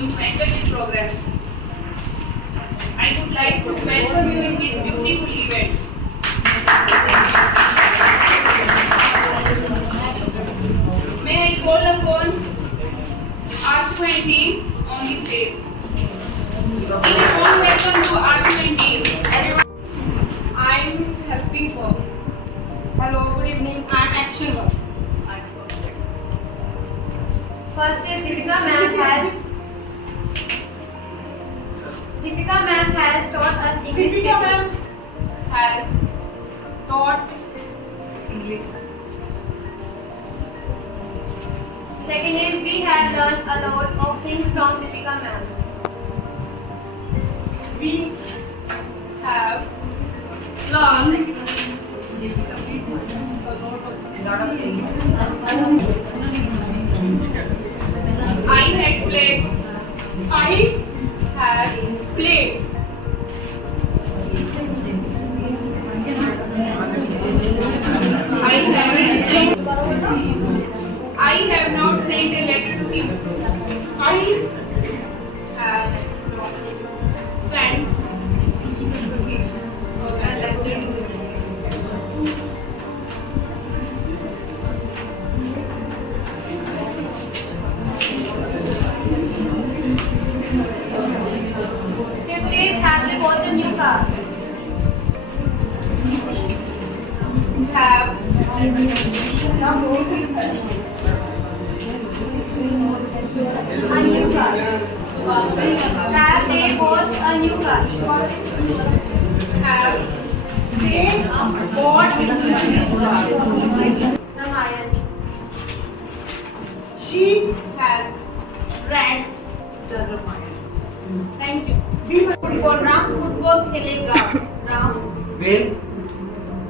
going to enter this program. I would like to welcome you in this beautiful event. May I call upon Arju and team on the stage. A warm welcome to Arju and team. I am helping her. Hello, good evening. I am Action Work. First is Deepika ma'am has taught us English. Deepika ma'am has taught English. Second is we have learned a lot of things from Deepika ma'am. We have learned a lot of things. I had played. I had played. I have not sent a letter to him. I have not sent a letter to him. Fifth is have we bought a new car? Have A new car. Have they bought a new car? have they bought Ramayan. She has read the Ramayana. Thank you. Football Ram football खेलेगा. Ram will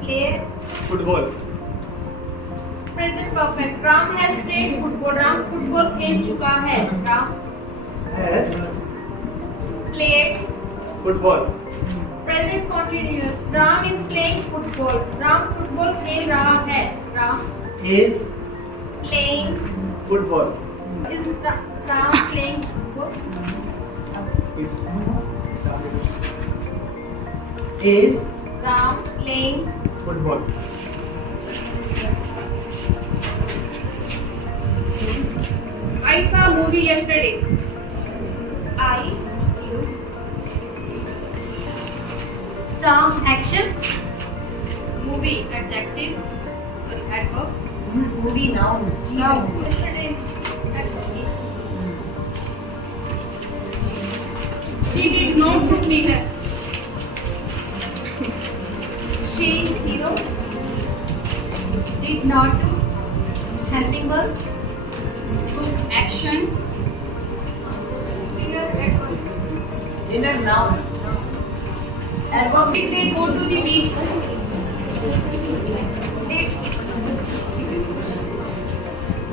Play. football. Present perfect. Ram has played football. Ram football खेल चुका है. Ram Has Played. football. Present continuous. Ram is playing football. Ram football खेल रहा है. Ram Is Playing. football. Is Ram playing football. Is Ram Playing. football. I saw a movie yesterday. I Some action. Movie. Adjective. Sorry, adverb. Movie noun. yesterday. She did not put me there. She hero Did not. Helping verb. took action. Inner noun. Adverb. Did they go to the beach?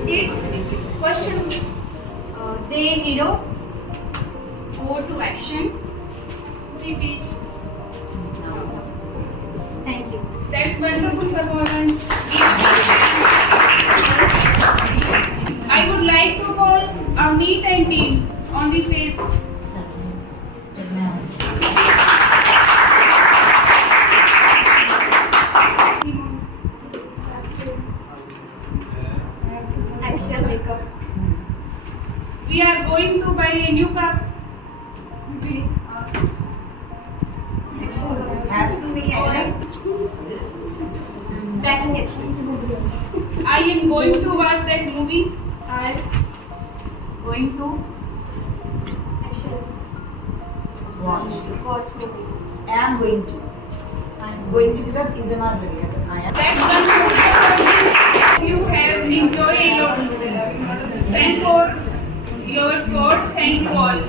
Did question They hero. go to action? The beach. Thank you. That's wonderful performance. I would like to call Avneet and team on the stage. Action makeup. We are going to buy a new car. Have to be Tracking actions. I am going to watch that movie. Are Going to action. watch. Watch movie. Am going to. Going to is a mark. I am. That's wonderful. You have enjoyed a lot. Thank for your support. Thank you all.